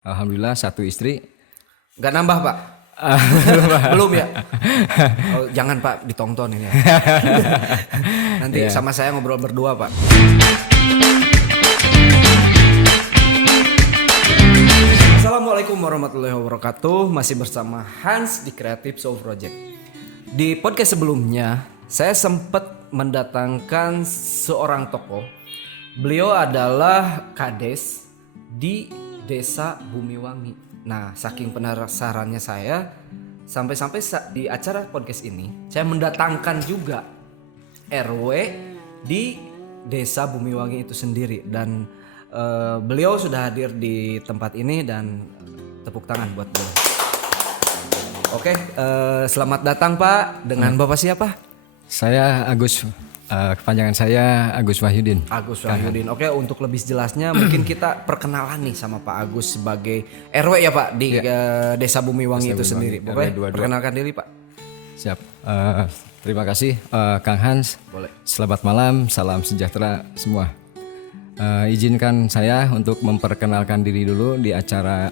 Alhamdulillah satu istri. Gak nambah Pak? Belum ya? Oh, jangan Pak, ditonton ini ya. Nanti sama saya ngobrol berdua Pak. Assalamualaikum warahmatullahi wabarakatuh. Masih bersama Hans di Creative Soul Project. Di podcast sebelumnya saya sempat mendatangkan seorang tokoh. Beliau adalah Kades di Desa Bumiwangi. Nah, saking penasarannya saya, sampai-sampai di acara podcast ini saya mendatangkan juga RW di Desa Bumiwangi itu sendiri. Dan beliau sudah hadir di tempat ini dan tepuk tangan buat beliau. Oke, selamat datang Pak. Dengan Bapak siapa? Saya Agus, kepanjangan saya Agus Wahyudin. Agus Wahyudin. Oke, untuk lebih jelasnya mungkin kita perkenalan nih sama Pak Agus sebagai RW ya Pak di Desa Bumiwangi itu sendiri. Boleh perkenalkan diri Pak? Siap. Terima kasih Kang Hans. Boleh. Selamat malam, salam sejahtera semua. Izinkan saya untuk memperkenalkan diri dulu di acara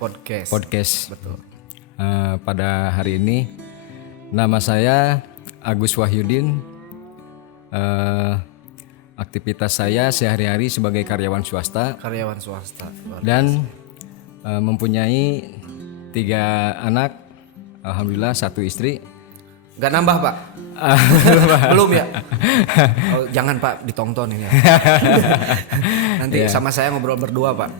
podcast. Betul. Pada hari ini nama saya Agus Wahyudin. Aktivitas saya sehari-hari sebagai karyawan swasta Karyawan swasta. dan mempunyai 3 anak. Alhamdulillah satu istri. Gak nambah Pak? Belum ya? Oh, jangan Pak, ditonton ini ya. Nanti sama saya ngobrol berdua Pak.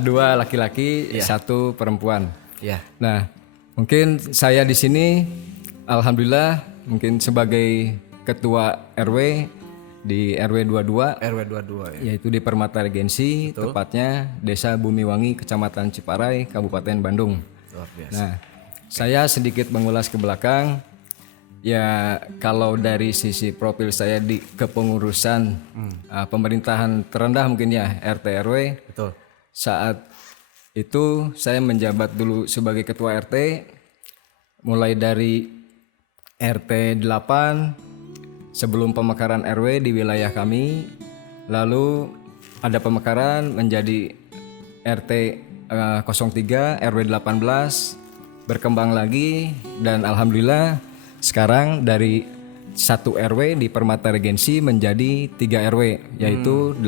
2 laki-laki, 1 perempuan. Iya. Nah, mungkin saya di sini alhamdulillah mungkin sebagai ketua RW di RW 22 RW 22 ya. yaitu di Permata Regensi, tepatnya Desa Bumiwangi, Kecamatan Ciparai, Kabupaten Bandung. Luar biasa. Nah, saya sedikit mengulas ke belakang. Ya, kalau dari sisi profil saya di kepengurusan pemerintahan terendah mungkin ya RT RW. Betul. Saat itu saya menjabat dulu sebagai ketua RT mulai dari RT 8 sebelum pemekaran RW di wilayah kami. Lalu ada pemekaran menjadi RT 03 RW 18, berkembang lagi dan alhamdulillah sekarang dari 1 RW di Permata Regensi menjadi 3 RW yaitu 18,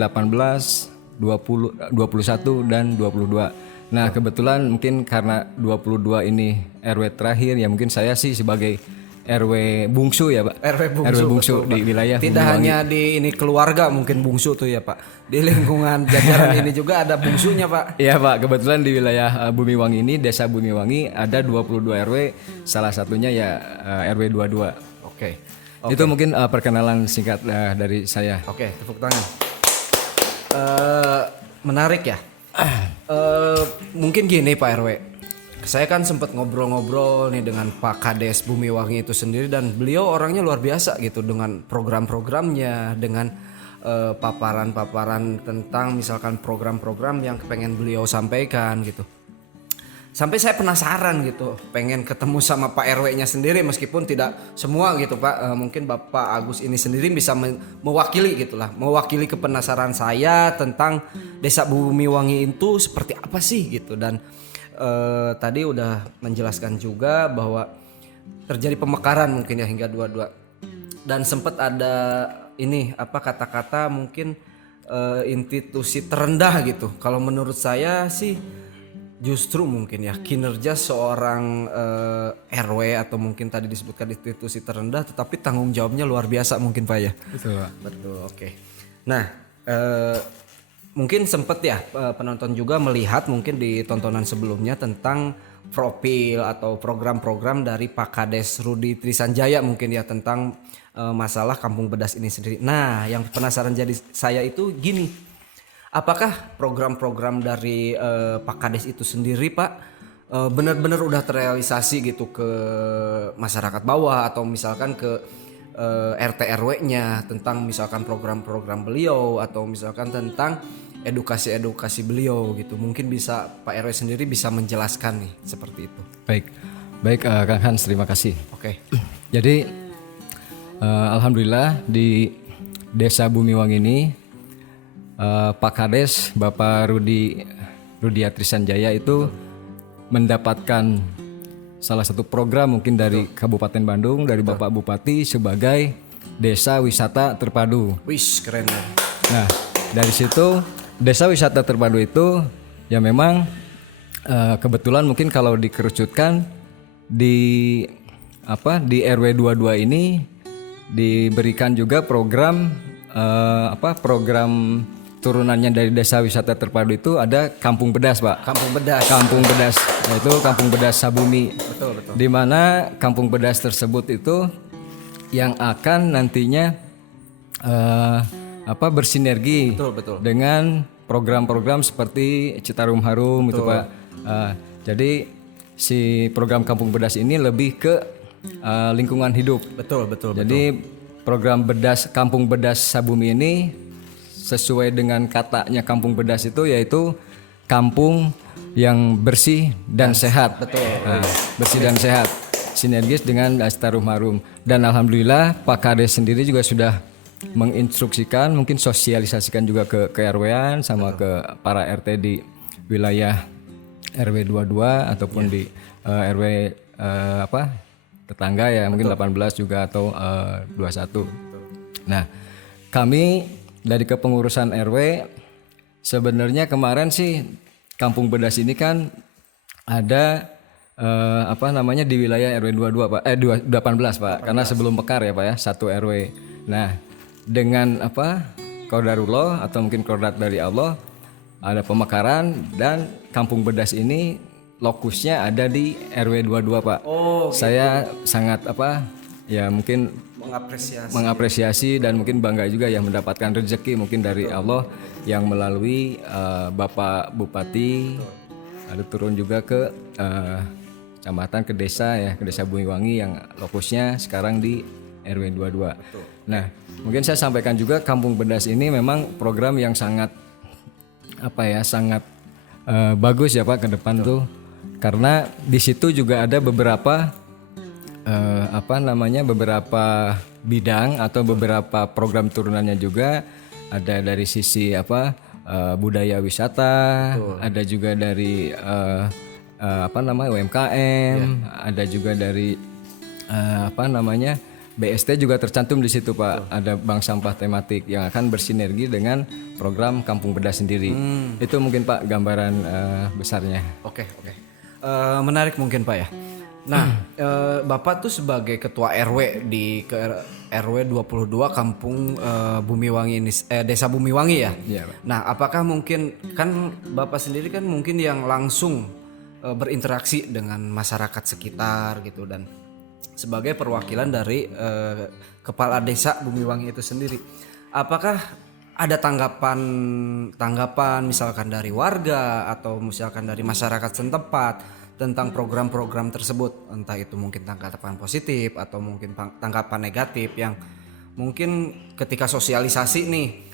20, 21 dan 22. Nah, kebetulan mungkin karena 22 ini RW terakhir ya mungkin saya sih sebagai RW bungsu ya Pak. RW bungsu betul, di Pak. wilayah Tidak Bumiwangi. hanya di ini keluarga mungkin bungsu tuh ya Pak. Di lingkungan jajaran ini juga ada bungsunya Pak. Iya Pak, kebetulan di wilayah Bumiwangi ini, Desa Bumiwangi ada 22 RW, salah satunya ya RW 22. Oke. Itu mungkin perkenalan singkat dari saya. Oke, tepuk tangan. Menarik ya. Mungkin gini Pak RW. Saya kan sempat ngobrol-ngobrol nih dengan Pak Kades Bumiwangi itu sendiri dan beliau orangnya luar biasa gitu dengan program-programnya, dengan paparan-paparan tentang misalkan program-program yang pengen beliau sampaikan gitu. Sampai saya penasaran gitu, pengen ketemu sama Pak RW-nya sendiri meskipun tidak semua gitu Pak. Mungkin Bapak Agus ini sendiri bisa mewakili gitulah, mewakili kepenasaran saya tentang Desa Bumiwangi itu seperti apa sih gitu. Dan tadi udah menjelaskan juga bahwa terjadi pemekaran mungkin ya hingga 22 dan sempat ada ini apa kata-kata mungkin institusi terendah gitu. Kalau menurut saya sih justru mungkin ya kinerja seorang RW atau mungkin tadi disebutkan institusi terendah tetapi tanggung jawabnya luar biasa mungkin Pak ya. Betul Pak. Betul, oke. Nah, mungkin sempat ya penonton juga melihat mungkin di tontonan sebelumnya tentang profil atau program-program dari Pak Kades Rudi Trisanjaya mungkin ya tentang masalah Kampung Bedas ini sendiri. Nah, yang penasaran jadi saya itu gini, apakah program-program dari Pak Kades itu sendiri Pak benar-benar udah terrealisasi gitu ke masyarakat bawah atau misalkan ke RT RW-nya tentang misalkan program-program beliau atau misalkan tentang edukasi beliau gitu. Mungkin bisa Pak RW sendiri bisa menjelaskan nih seperti itu. Baik Kang Hans, terima kasih. Oke. Jadi alhamdulillah di Desa Bumiwangi ini Pak Kades Bapak Rudiatri Sanjaya itu mendapatkan salah satu program mungkin dari Kabupaten Bandung dari Bapak Bupati sebagai Desa Wisata Terpadu. Wis keren ya. Nah, dari situ Desa Wisata Terpadu itu ya memang kebetulan mungkin kalau dikerucutkan di RW 22 ini diberikan juga program program turunannya dari Desa Wisata Terpadu itu ada Kampung Bedas, Pak. Kampung Bedas. Kampung Bedas, yaitu Kampung Bedas Sabumi. Betul. Di mana Kampung Bedas tersebut itu yang akan nantinya bersinergi Betul. dengan program-program seperti Citarum Harum gitu, Pak. Jadi si program Kampung Bedas ini lebih ke lingkungan hidup. Betul. Jadi program Kampung Bedas Sabumi ini sesuai dengan katanya Kampung Bedas itu yaitu kampung yang bersih dan sehat. Betul. Bersih dan sehat. Sinergis dengan Citarum Harum. Dan alhamdulillah Pak Kades sendiri juga sudah menginstruksikan, mungkin sosialisasikan juga ke RW-an sama ke para RT di wilayah RW 22 ataupun di RW tetangga ya, mungkin 18 juga atau 21. Nah, kami dari kepengurusan RW sebenarnya kemarin sih Kampung Bedas ini kan ada di wilayah RW 22 Pak, 18 Pak, karena sebelum Mekar ya Pak ya, 1 RW. Nah, dengan qadarullah atau mungkin qadar dari Allah ada pemekaran dan Kampung Bedas ini lokusnya ada di RW 22 Pak. Saya sangat mungkin mengapresiasi dan mungkin bangga juga ya mendapatkan rezeki mungkin dari Allah yang melalui Bapak Bupati lalu turun juga ke kecamatan, ke desa Bumiwangi yang lokusnya sekarang di RW 22. Nah, mungkin saya sampaikan juga Kampung Bedas ini memang program yang sangat bagus ya Pak ke depan tuh, karena di situ juga ada beberapa beberapa bidang atau beberapa program turunannya juga, ada dari sisi budaya wisata, ada juga dari UMKM, ada juga dari BST juga tercantum di situ Pak. Ada bank sampah tematik yang akan bersinergi dengan program Kampung Bedas sendiri. Itu mungkin Pak gambaran besarnya. Oke. Menarik mungkin Pak ya. Nah, Bapak tuh sebagai ketua RW di RW 22 Kampung Bumiwangi ini, Desa Bumiwangi ya. Iya, Pak. Nah, apakah mungkin kan Bapak sendiri kan mungkin yang langsung berinteraksi dengan masyarakat sekitar gitu, dan sebagai perwakilan dari kepala desa Bumiwangi itu sendiri, apakah ada tanggapan misalkan dari warga atau misalkan dari masyarakat setempat tentang program-program tersebut, entah itu mungkin tanggapan positif atau mungkin tanggapan negatif yang mungkin ketika sosialisasi nih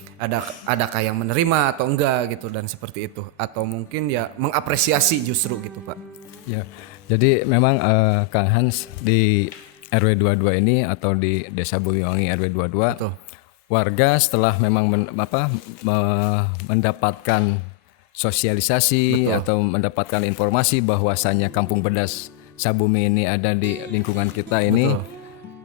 adakah yang menerima atau enggak gitu dan seperti itu, atau mungkin ya mengapresiasi justru gitu Pak? Ya. Jadi memang Kang Hans di RW 22 ini atau di Desa Bumiwangi RW 22, Betul. warga setelah memang mendapatkan sosialisasi atau mendapatkan informasi bahwasannya Kampung Bedas Sabumi ini ada di lingkungan kita ini,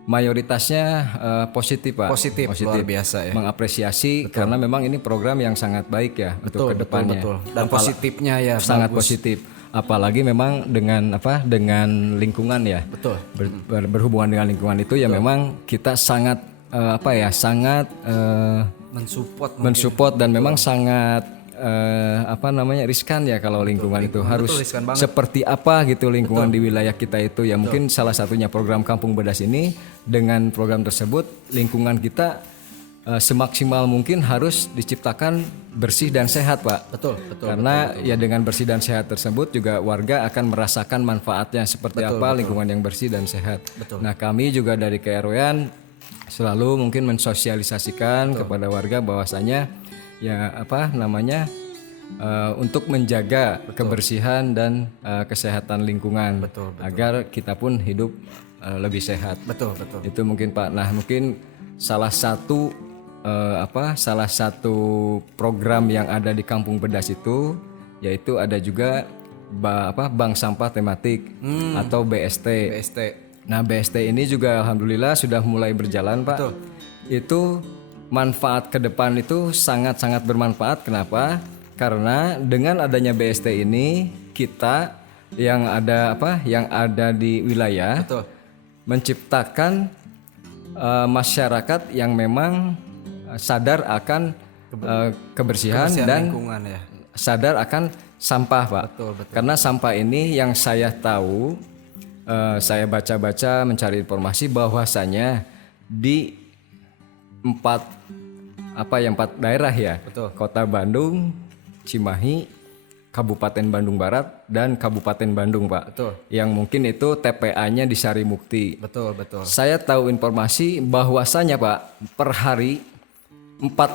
mayoritasnya positif Pak. Positif, luar biasa ya. Mengapresiasi karena memang ini program yang sangat baik ya untuk kedepannya. Betul. Dan positifnya ya sangat bagus. positif. Apalagi memang dengan lingkungan ya. Betul. Berhubungan dengan lingkungan itu ya memang kita sangat mensupport dan memang sangat riskan ya kalau lingkungan itu harus seperti apa gitu lingkungan di wilayah kita itu ya. Mungkin salah satunya program Kampung Bedas ini, dengan program tersebut lingkungan kita semaksimal mungkin harus diciptakan bersih dan sehat Pak. Betul. Karena ya dengan bersih dan sehat tersebut juga warga akan merasakan manfaatnya seperti lingkungan yang bersih dan sehat. Nah, kami juga dari KRW-an selalu mungkin mensosialisasikan kepada warga bahwasanya ya untuk menjaga kebersihan dan kesehatan lingkungan agar kita pun hidup lebih sehat. Betul. Itu mungkin Pak. Nah, mungkin salah satu salah satu program yang ada di Kampung Bedas itu, yaitu ada juga bank sampah tematik atau BST. BST. Nah, BST ini juga alhamdulillah sudah mulai berjalan, Pak. Betul. Itu manfaat ke depan itu sangat-sangat bermanfaat. Kenapa? Karena dengan adanya BST ini kita yang ada di wilayah Betul. menciptakan masyarakat yang memang sadar akan kebersihan dan Lingkungan ya. sadar akan sampah, Pak. Betul, betul. Karena sampah ini yang saya tahu, saya baca-baca mencari informasi bahwasanya di empat daerah ya, Betul. Kota Bandung, Cimahi, Kabupaten Bandung Barat dan Kabupaten Bandung, Pak. Betul. Yang mungkin itu TPA-nya di Sarimukti. Betul, betul. Saya tahu informasi bahwasanya, Pak, per hari empat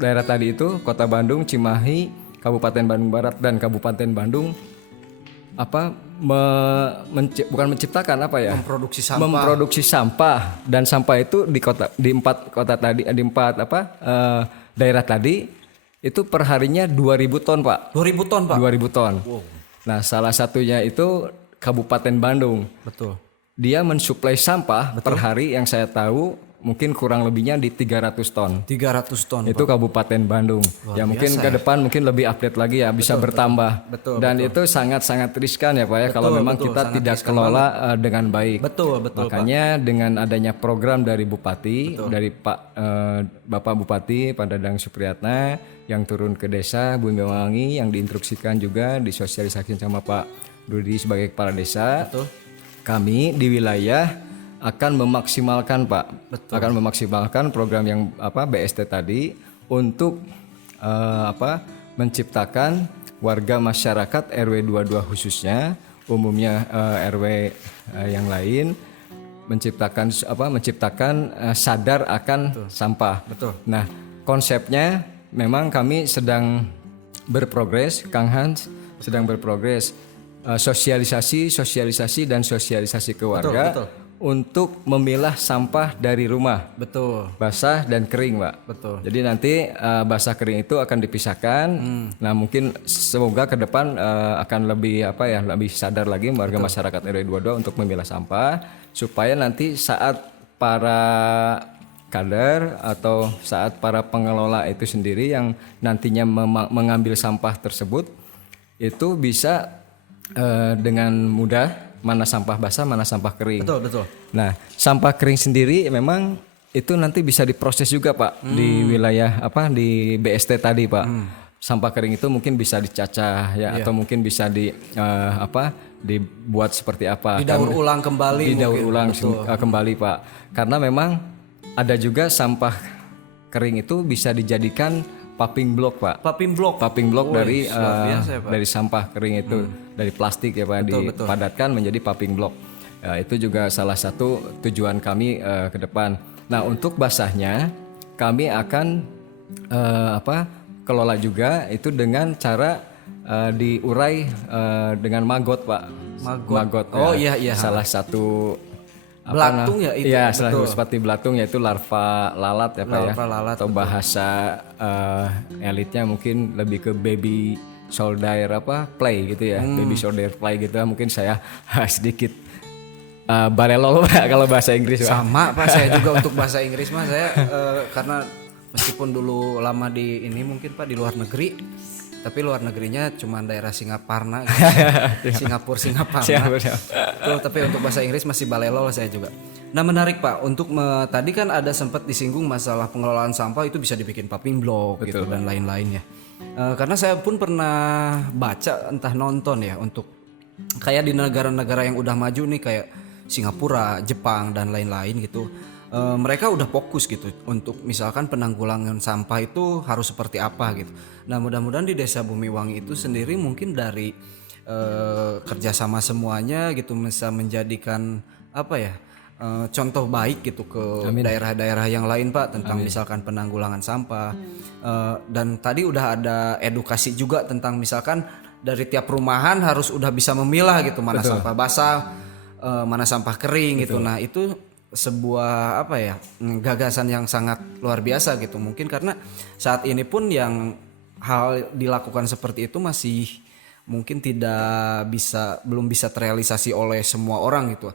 daerah tadi itu, Kota Bandung, Cimahi, Kabupaten Bandung Barat dan Kabupaten Bandung bukan menciptakan Memproduksi sampah. memproduksi sampah, dan sampah itu di empat daerah tadi itu perharinya 2.000 ton, Pak. 2.000 ton, Pak. 2.000 ton. Wow. Nah, salah satunya itu Kabupaten Bandung. Betul. Dia mensuplai sampah per hari yang saya tahu mungkin kurang lebihnya di 300 ton. 300 ton. Itu Kabupaten Bandung. Ya mungkin ke depan mungkin lebih update lagi ya, bisa bertambah. Betul, Dan itu sangat-sangat riskan ya, Pak ya, kalau memang kita sangat tidak kelola dengan baik. Betul, Makanya dengan adanya program dari Bupati, dari Bapak Bupati Pak Dadang Supriyatna yang turun ke desa Bumiwangi, yang diinstruksikan juga disosialisasikan sama Pak Rudi sebagai kepala desa. Betul. Kami di wilayah akan memaksimalkan, Pak. Akan memaksimalkan program yang BST tadi untuk menciptakan warga masyarakat RW 22 khususnya, umumnya RW yang lain menciptakan sadar akan sampah. Betul. Nah, konsepnya memang kami sedang berprogres, Kang Hans sedang berprogres sosialisasi dan sosialisasi ke warga. Betul. Untuk memilah sampah dari rumah, Betul. basah dan kering, Pak. Betul. Jadi nanti basah kering itu akan dipisahkan. Nah, mungkin semoga ke depan akan lebih lebih sadar lagi warga masyarakat RW 22 untuk memilah sampah, supaya nanti saat para kader atau saat para pengelola itu sendiri yang nantinya mengambil sampah tersebut itu bisa dengan mudah mana sampah basah, mana sampah kering. Betul. Nah, sampah kering sendiri memang itu nanti bisa diproses juga, Pak, di wilayah di BST tadi, Pak. Sampah kering itu mungkin bisa dicacah ya, atau mungkin bisa dibuat seperti apa? Didaur ulang kembali. Kembali, Pak. Karena memang ada juga sampah kering itu bisa dijadikan popping block, Pak. Popping block dari biasa, ya, Pak. dari sampah kering itu, dari plastik ya, Pak, dipadatkan menjadi popping block. Itu juga salah satu tujuan kami ke depan. Nah, untuk basahnya kami akan kelola juga itu dengan cara diurai dengan maggot, Pak. Maggot. Iya. Salah satu Belatung ya itu. Iya, salah satu seperti belatung, yaitu larva lalat ya, Pak ya. Lalat, atau bahasa elitnya mungkin lebih ke baby soldier play gitu ya. Baby soldier play gitu. Mungkin saya sedikit balelol, Pak, kalau bahasa Inggris, Pak. Sama, Pak, saya juga untuk bahasa Inggris mah saya karena meskipun dulu lama di ini mungkin, Pak, di luar negeri, tapi luar negerinya cuma daerah Singaparna gitu. Singaparna. Tuh, tapi untuk bahasa Inggris masih balelol saya juga. Nah, menarik, Pak, untuk tadi kan ada sempat disinggung masalah pengelolaan sampah itu bisa dibikin popping block gitu dan lain-lainnya. Karena saya pun pernah baca entah nonton ya, untuk kayak di negara-negara yang udah maju nih kayak Singapura, Jepang dan lain-lain gitu. Mereka udah fokus gitu untuk misalkan penanggulangan sampah itu harus seperti apa gitu. Nah, mudah-mudahan di Desa Bumiwangi itu sendiri mungkin dari kerjasama semuanya gitu bisa menjadikan contoh baik gitu ke daerah-daerah yang lain, Pak, tentang misalkan penanggulangan sampah. Dan tadi udah ada edukasi juga tentang misalkan dari tiap rumahan harus udah bisa memilah gitu mana sampah basah, mana sampah kering gitu. Nah, itu sebuah apa ya, gagasan yang sangat luar biasa gitu. Mungkin karena saat ini pun yang hal dilakukan seperti itu masih mungkin belum bisa terrealisasi oleh semua orang gitu.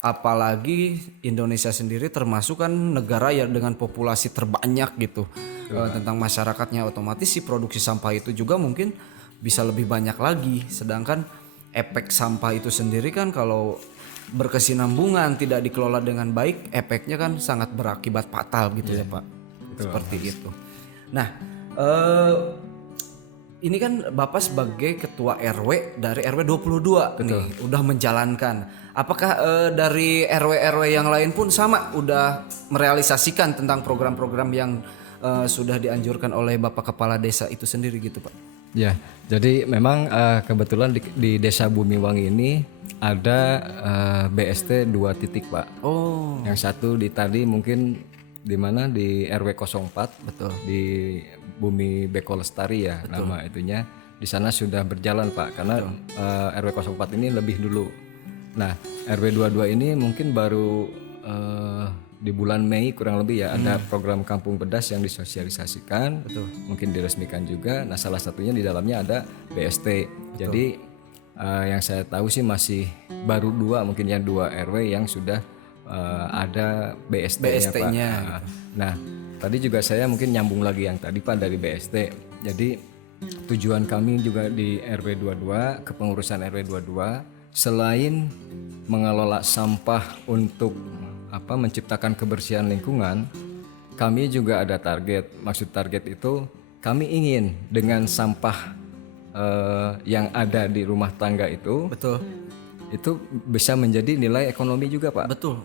Apalagi Indonesia sendiri termasuk kan negara yang dengan populasi terbanyak gitu. Tentang masyarakatnya, otomatis si produksi sampah itu juga mungkin bisa lebih banyak lagi. Sedangkan efek sampah itu sendiri kan kalau berkesinambungan tidak dikelola dengan baik, efeknya kan sangat berakibat fatal gitu ya Pak. Seperti itu. Nah, ini kan Bapak sebagai ketua RW dari RW 22 nih, udah menjalankan. Apakah dari RW-RW yang lain pun sama udah merealisasikan tentang program-program yang sudah dianjurkan oleh Bapak Kepala Desa itu sendiri gitu Pak? Ya, jadi memang kebetulan di Desa Bumiwangi ini ada BST 2 titik Pak. Oh, Yang satu di tadi mungkin di mana di RW 04, betul. di Bumi Beko Lestari ya nama itunya. Di sana sudah berjalan Pak karena RW 04 ini lebih dulu. Nah, RW 22 ini mungkin baru di bulan Mei kurang lebih ya ada program Kampung Bedas yang disosialisasikan. Mungkin diresmikan juga. Nah, salah satunya di dalamnya ada BST. Jadi yang saya tahu sih masih baru mungkin ya 2 RW yang sudah ada BST-nya Pak. Nah, tadi juga saya mungkin nyambung lagi yang tadi Pak dari BST. Jadi tujuan kami juga di RW 22, kepengurusan RW 22 selain mengelola sampah untuk menciptakan kebersihan lingkungan, kami juga ada target. Maksud target itu kami ingin dengan sampah yang ada di rumah tangga itu bisa menjadi nilai ekonomi juga Pak. Betul.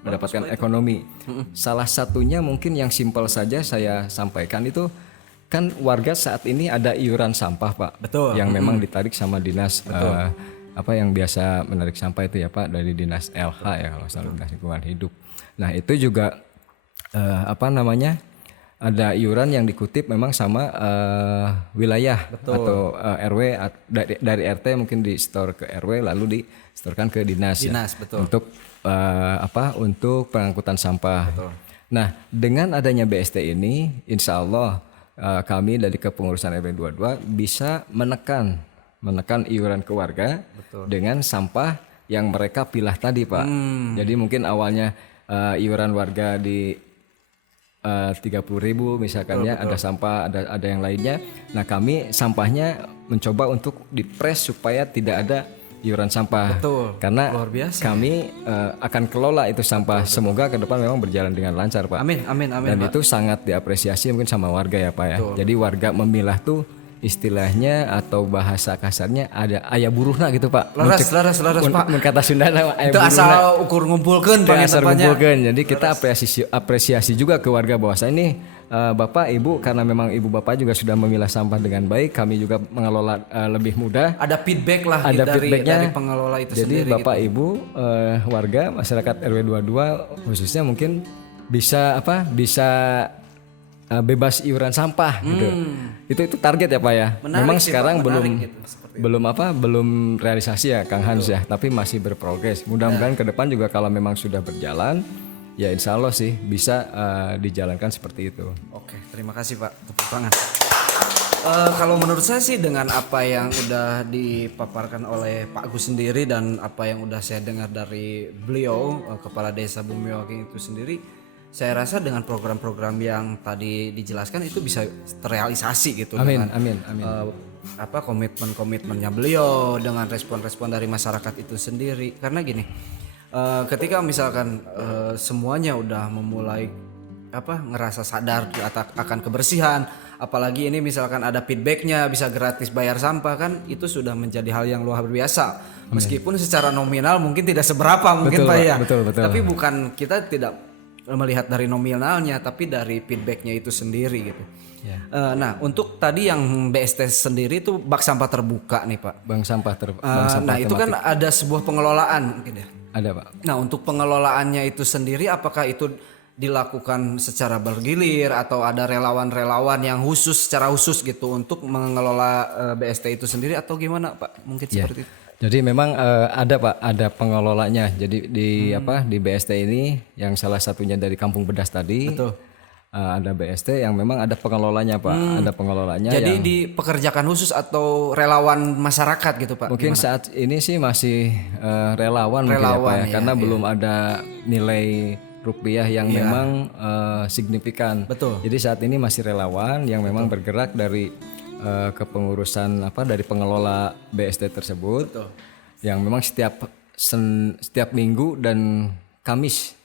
Mendapatkan ekonomi. Salah satunya mungkin yang simpel saja saya sampaikan itu kan warga saat ini ada iuran sampah Pak. Betul. Yang memang ditarik sama dinas yang biasa menarik sampah itu ya Pak dari dinas LH ya kalau salah, dinas lingkungan hidup. Nah itu juga ada iuran yang dikutip memang sama wilayah atau RW dari RT mungkin di store ke RW lalu disetorkan ke dinas ya, untuk untuk pengangkutan sampah. Nah dengan adanya BST ini insya Allah kami dari kepengurusan RW 22 bisa menekan iuran ke warga dengan sampah yang mereka pilah tadi Pak. Jadi mungkin awalnya iuran warga di 30.000 misalkan ya, ada sampah, ada yang lainnya. Nah kami sampahnya mencoba untuk dipres supaya tidak ada iuran sampah. Karena luar biasa. kami akan kelola itu sampah. Semoga ke depan memang berjalan dengan lancar Pak. Amin. Dan Pak. itu sangat diapresiasi mungkin sama warga ya Pak ya. Jadi warga memilah tuh istilahnya atau bahasa kasarnya ada aya buruhna gitu Pak. Laras Pak. Kata Sunda aya itu asal ukur ngumpulkeun Jadi kita apresiasi juga ke warga bahwa ini Bapak Ibu karena memang Ibu Bapak juga sudah memilah sampah dengan baik, kami juga mengelola lebih mudah. Ada feedback lah dari pengelola itu jadi sendiri. Jadi Bapak Ibu warga masyarakat RW 22 khususnya mungkin bisa bebas iuran sampah gitu. Itu target ya Pak ya. Memang sekarang belum realisasi ya Kang Hans ya, tapi masih berprogres. Mudah-mudahan ke depan juga kalau memang sudah berjalan ya insya Allah sih bisa dijalankan seperti itu. Oke, terima kasih Pak. Tepuk tangan. Kalau menurut saya sih dengan apa yang udah dipaparkan oleh Pak Agus sendiri dan apa yang udah saya dengar dari beliau Kepala Desa Bumiwangi itu sendiri, saya rasa dengan program-program yang tadi dijelaskan itu bisa terrealisasi gitu. Amin. Komitmen-komitmennya beliau dengan respon-respon dari masyarakat itu sendiri. Karena gini, ketika misalkan semuanya udah memulai ngerasa sadar akan kebersihan, apalagi ini misalkan ada feedbacknya bisa gratis bayar sampah, kan itu sudah menjadi hal yang luar biasa. Meskipun secara nominal mungkin tidak seberapa mungkin Pak ya. Betul. Tapi bukan, kita tidak melihat dari nominalnya tapi dari feedbacknya itu sendiri gitu. Nah untuk tadi yang BST sendiri itu bak sampah terbuka nih Pak. Bank sampah nah itu kan ada sebuah pengelolaan mungkin ya. Ada Pak. Nah untuk pengelolaannya itu sendiri apakah itu dilakukan secara bergilir atau ada relawan-relawan yang secara khusus gitu untuk mengelola BST itu sendiri atau gimana Pak? Mungkin seperti itu. Jadi memang ada Pak, ada pengelolanya. Jadi di BST ini yang salah satunya dari Kampung Bedas tadi. Betul. Ada BST yang memang ada pengelolanya Pak, ada pengelolanya. Jadi yang dipekerjakan khusus atau relawan masyarakat gitu Pak? mungkin saat ini sih masih relawan mungkin ya Pak ya, karena belum ada nilai rupiah yang memang signifikan. Betul. Jadi saat ini masih relawan yang memang bergerak dari kepengurusan dari pengelola BST tersebut. Betul. Yang memang setiap minggu dan Kamis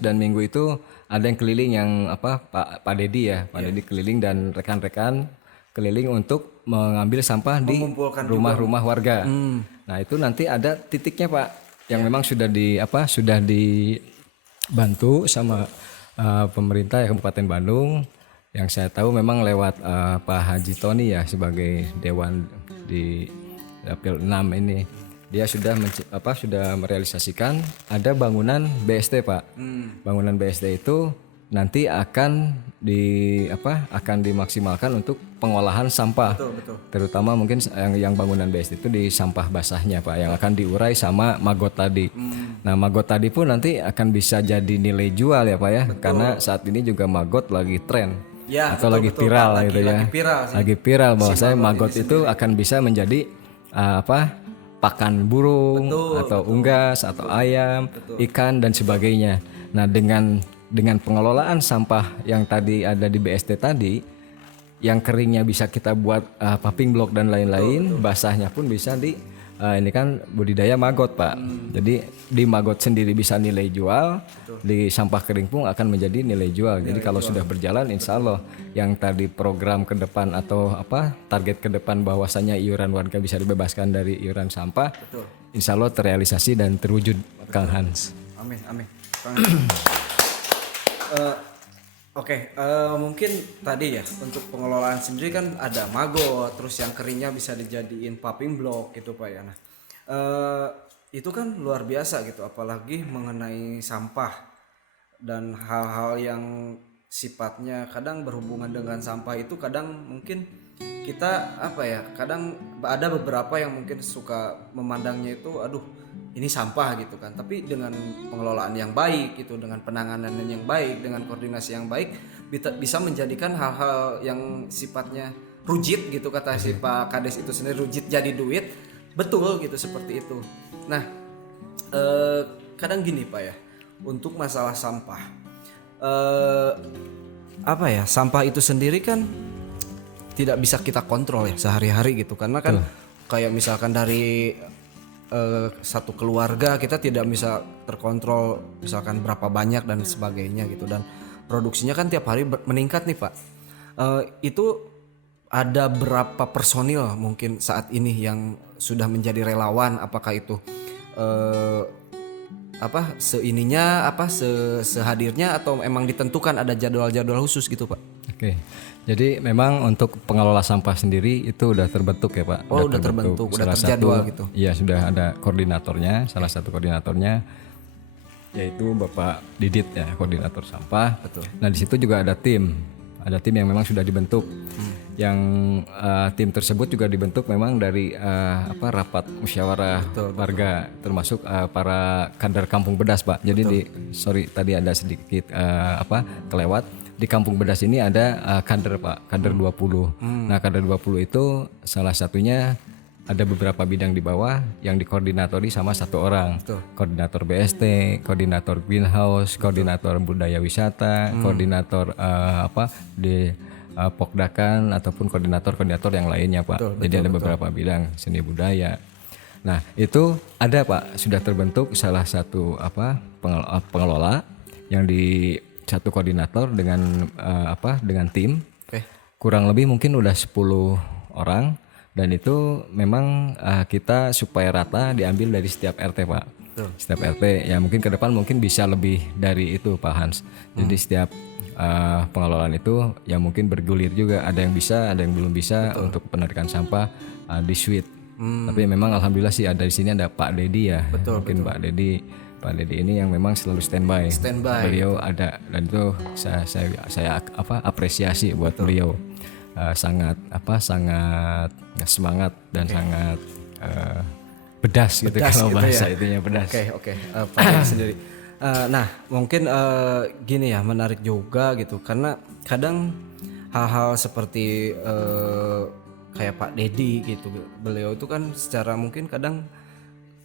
dan Minggu itu ada yang keliling yang Pak Dedi ya, Pak Dedi keliling dan rekan-rekan keliling untuk mengambil sampah di rumah-rumah warga. Nah, itu nanti ada titiknya Pak yang memang sudah dibantu sama pemerintah Kabupaten Bandung. Yang saya tahu memang lewat Pak Haji Tony ya sebagai dewan di Dapil 6 ini. Dia sudah sudah merealisasikan ada bangunan BST Pak. Bangunan BST itu nanti akan dimaksimalkan untuk pengolahan sampah. Betul. Terutama mungkin yang bangunan BST itu di sampah basahnya Pak yang akan diurai sama magot tadi. Nah, magot tadi pun nanti akan bisa jadi nilai jual ya Pak ya. Karena saat ini juga magot lagi tren. Ya, atau lagi viral gitu ya. Lagi viral bahwa saya magot itu akan bisa menjadi pakan burung atau unggas atau ayam, ikan dan sebagainya. Nah, dengan pengelolaan sampah yang tadi ada di BST tadi, yang keringnya bisa kita buat paving block dan lain-lain, basahnya pun bisa ini kan budidaya magot Pak. Jadi di magot sendiri bisa nilai jual, di sampah kering pun akan menjadi nilai jual. Jadi kalau sudah berjalan, insya Allah yang tadi program ke depan atau target ke depan bahwasanya iuran warga bisa dibebaskan dari iuran sampah, insya Allah terrealisasi dan terwujud Kang Hans. Amin. Oke, mungkin tadi ya untuk pengelolaan sendiri kan ada magot, terus yang keringnya bisa dijadiin paving block gitu Pak ya. Nah, itu kan luar biasa gitu, apalagi mengenai sampah dan hal-hal yang sifatnya kadang berhubungan dengan sampah itu kadang mungkin kita kadang ada beberapa yang mungkin suka memandangnya itu ini sampah gitu kan, tapi dengan pengelolaan yang baik gitu, dengan penanganan yang baik, dengan koordinasi yang baik bisa menjadikan hal-hal yang sifatnya rujit gitu, kata si Pak Kades itu sendiri, rujit jadi duit, betul gitu, seperti itu. Nah, kadang gini Pak ya, untuk masalah sampah sampah itu sendiri kan tidak bisa kita kontrol ya sehari-hari gitu, karena kan kayak misalkan dari satu keluarga kita tidak bisa terkontrol misalkan berapa banyak dan sebagainya gitu, dan produksinya kan tiap hari meningkat nih Pak. Itu ada berapa personil mungkin saat ini yang sudah menjadi relawan, apakah itu sehadirnya atau emang ditentukan ada jadwal-jadwal khusus gitu Pak? Oke. Jadi memang untuk pengelola sampah sendiri itu udah terbentuk ya Pak. Udah terbentuk, udah terjadwal gitu. Iya, sudah ada koordinatornya, salah satu koordinatornya yaitu Bapak Didit ya, koordinator sampah. Betul. Nah, di situ juga ada tim yang memang sudah dibentuk. Yang tim tersebut juga dibentuk memang dari rapat musyawarah warga, termasuk para kader Kampung Bedas Pak. Jadi tadi ada sedikit kelewat. Di Kampung Bedas ini ada kader Pak, kader 20. Nah, kader 20 itu salah satunya ada beberapa bidang di bawah yang dikoordinatori sama satu orang. Koordinator BST, koordinator greenhouse, koordinator budaya wisata, koordinator di Pokdakan ataupun koordinator yang lainnya Pak. Jadi ada beberapa bidang seni budaya. Nah, itu ada Pak, sudah terbentuk salah satu pengelola yang di satu koordinator dengan tim. Kurang lebih mungkin udah 10 orang, dan itu memang kita supaya rata diambil dari setiap RT Pak. Setiap RT ya, mungkin ke depan mungkin bisa lebih dari itu Pak Hans. Jadi setiap pengelolaan itu ya mungkin bergulir juga, ada yang bisa, ada yang belum bisa untuk penarikan sampah di suite. Tapi memang alhamdulillah sih ada di sini ada Pak Dedi ya. Pak Dedi ini yang memang selalu standby. Beliau ada, dan itu saya apresiasi buat beliau. Sangat semangat dan sangat bedas gitu Bedas kalau gitu bahasa ya. itunya bedas. Oke, Pak Edi sendiri. Nah, mungkin gini ya, menarik juga gitu karena kadang hal-hal seperti kayak Pak Dedi gitu, beliau itu kan secara mungkin kadang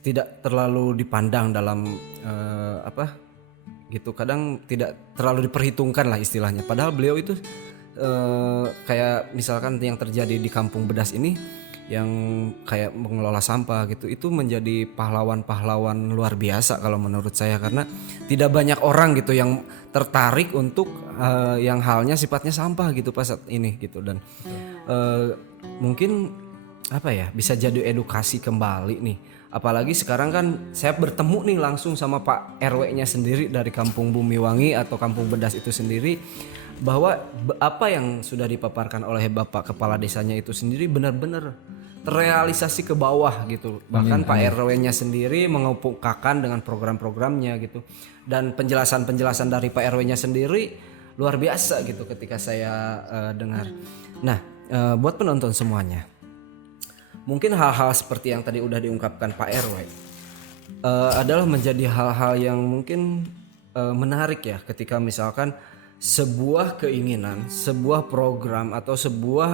tidak terlalu dipandang dalam gitu, kadang tidak terlalu diperhitungkan lah istilahnya. Padahal beliau itu kayak misalkan yang terjadi di Kampung Bedas ini, yang kayak mengelola sampah gitu, itu menjadi pahlawan-pahlawan luar biasa kalau menurut saya, karena tidak banyak orang gitu yang tertarik untuk yang halnya sifatnya sampah gitu pas saat ini gitu. Dan mungkin apa ya, bisa jadi edukasi kembali nih. Apalagi sekarang kan saya bertemu nih langsung sama Pak RW-nya sendiri dari Kampung Bumiwangi atau Kampung Bedas itu sendiri, bahwa apa yang sudah dipaparkan oleh Bapak Kepala Desanya itu sendiri benar-benar terrealisasi ke bawah gitu. Bahkan Pak RW-nya sendiri mengemukakan dengan program-programnya gitu. Dan penjelasan-penjelasan dari Pak RW-nya sendiri luar biasa gitu ketika saya dengar. Nah, buat penonton semuanya, mungkin hal-hal seperti yang tadi udah diungkapkan Pak RW adalah menjadi hal-hal yang mungkin menarik ya, ketika misalkan sebuah keinginan, sebuah program atau sebuah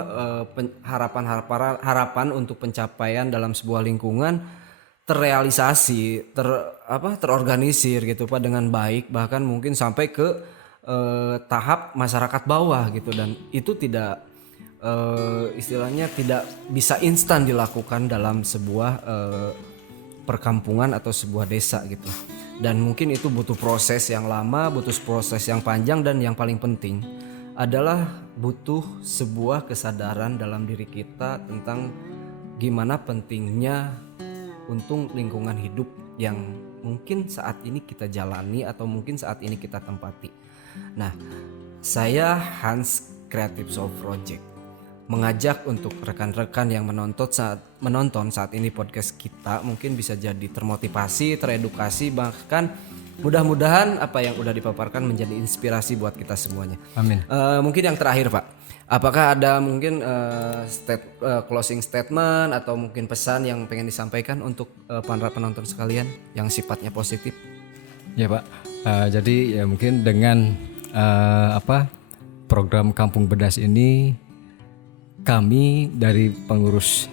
harapan untuk pencapaian dalam sebuah lingkungan terrealisasi, terorganisir gitu Pak dengan baik, bahkan mungkin sampai ke tahap masyarakat bawah gitu. Dan itu tidak istilahnya tidak bisa instan dilakukan dalam sebuah perkampungan atau sebuah desa gitu. Dan mungkin itu butuh proses yang lama, butuh proses yang panjang, dan yang paling penting adalah butuh sebuah kesadaran dalam diri kita tentang gimana pentingnya untuk lingkungan hidup yang mungkin saat ini kita jalani atau mungkin saat ini kita tempati. Nah, saya Hans Creative Soul Project mengajak untuk rekan-rekan yang menonton saat ini podcast kita mungkin bisa jadi termotivasi, teredukasi, bahkan mudah-mudahan apa yang udah dipaparkan menjadi inspirasi buat kita semuanya. Amin. Mungkin yang terakhir Pak, apakah ada mungkin closing statement atau mungkin pesan yang pengen disampaikan untuk para penonton sekalian yang sifatnya positif? Ya Pak, jadi ya mungkin dengan program Kampung Bedas ini, kami dari pengurus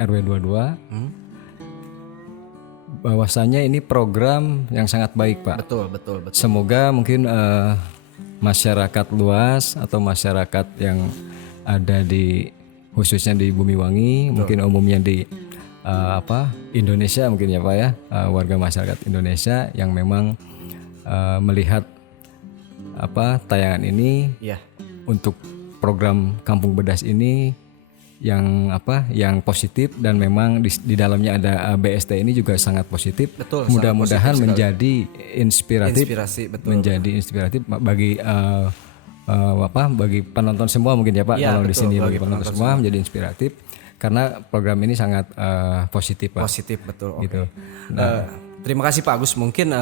RW 22 bahwasanya ini program yang sangat baik Pak. Betul. Semoga mungkin masyarakat luas atau masyarakat yang ada di khususnya di Bumiwangi, mungkin umumnya di Indonesia mungkin ya Pak ya, warga masyarakat Indonesia yang memang melihat tayangan ini untuk program Kampung Bedas ini yang positif, dan memang di dalamnya ada BST ini juga sangat positif. Betul, mudah-mudahan sangat positif menjadi inspiratif, bagi bagi penonton semua mungkin ya Pak, kalau di sini bagi penonton semua menjadi inspiratif, karena program ini sangat positif Pak. Positif, betul. Gitu. Terima kasih Pak Agus. Mungkin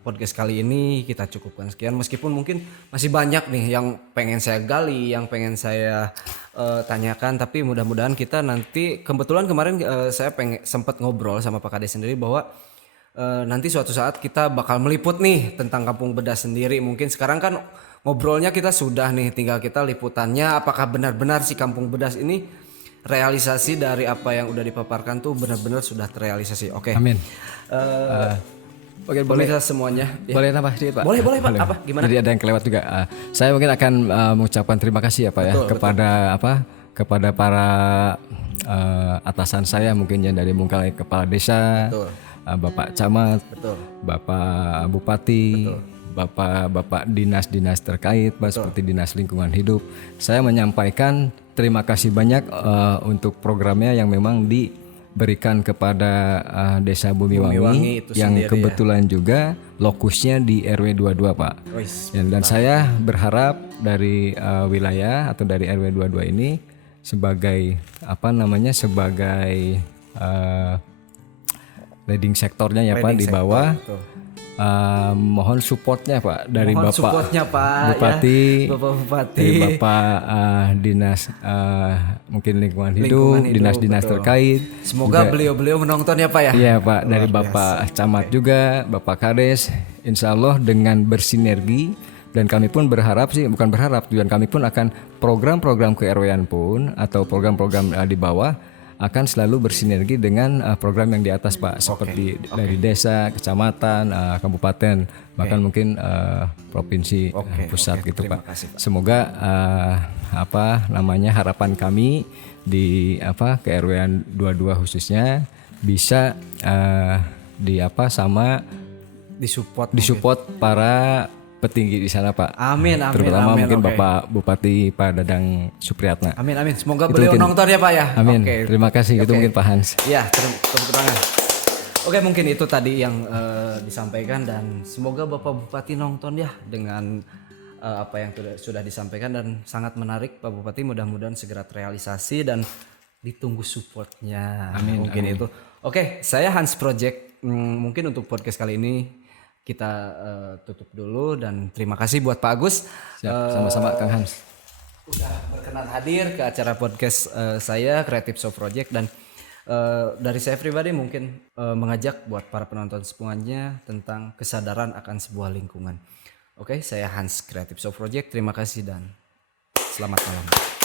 podcast kali ini kita cukupkan sekian, meskipun mungkin masih banyak nih yang pengen saya gali, yang pengen saya tanyakan, tapi mudah-mudahan kita nanti, kebetulan kemarin saya sempat ngobrol sama Pak Kades sendiri bahwa nanti suatu saat kita bakal meliput nih tentang Kampung Bedas sendiri. Mungkin sekarang kan ngobrolnya kita sudah nih, tinggal kita liputannya apakah benar-benar si Kampung Bedas ini realisasi dari apa yang udah dipaparkan tuh benar-benar sudah terrealisasi. Oke. Amin. Oke, boleh semuanya. Boleh nambah sedikit Pak? Boleh Pak. Apa? Gimana? Jadi ada yang kelewat juga. Saya mungkin akan mengucapkan terima kasih ya Pak kepada para atasan saya, mungkin yang dari Bungkalai Kepala Desa, Bapak Camat, Bapak Bupati, Bapak dinas-dinas terkait, seperti Dinas Lingkungan Hidup. Saya menyampaikan terima kasih banyak untuk programnya yang memang diberikan kepada Desa Bumiwangi yang kebetulan juga lokusnya di RW 22 Pak. Dan saya berharap dari wilayah atau dari RW 22 ini sebagai sebagai leading sektornya ya Pak di bawah, mohon supportnya Pak dari Mohon Bapak supportnya Pak Bupati, ya. Bapak Bupati. dari Bapak Dinas mungkin lingkungan hidup, dinas-dinas betul. terkait. Semoga beliau-beliau menonton ya Pak ya. Iya Pak, dari Bapak Camat juga, Bapak Kades, insya Allah dengan bersinergi dan kami pun berharap sih, bukan berharap, dan kami pun akan program-program ke-RW-an pun atau program-program di bawah akan selalu bersinergi dengan program yang di atas Pak, seperti dari desa, kecamatan, kabupaten, bahkan mungkin provinsi pusat gitu terima Pak. kasih, Pak. Semoga harapan kami di ke-RW-an 22 khususnya bisa disupport para petinggi di sana Pak. Amin, Terutama amin, mungkin oke. Bapak Bupati Pak Dadang Supriyatna. Amin. Semoga beliau nonton ya Pak ya. Amin. Oke. Terima kasih. Itu mungkin Pak Hans. Ya, tepuk tangan. Oke, mungkin itu tadi yang disampaikan dan semoga Bapak Bupati nonton ya dengan apa yang sudah disampaikan dan sangat menarik Pak Bupati, mudah-mudahan segera terrealisasi dan ditunggu supportnya. Mungkin itu. Oke, saya Hans Project. Mungkin untuk podcast kali ini kita tutup dulu dan terima kasih buat Pak Agus. Siap, sama-sama Kang Hans. Udah berkenan hadir ke acara podcast saya Creative Show Project dan dari saya pribadi mungkin mengajak buat para penonton semuanya tentang kesadaran akan sebuah lingkungan. Oke, saya Hans Creative Show Project. Terima kasih dan selamat malam.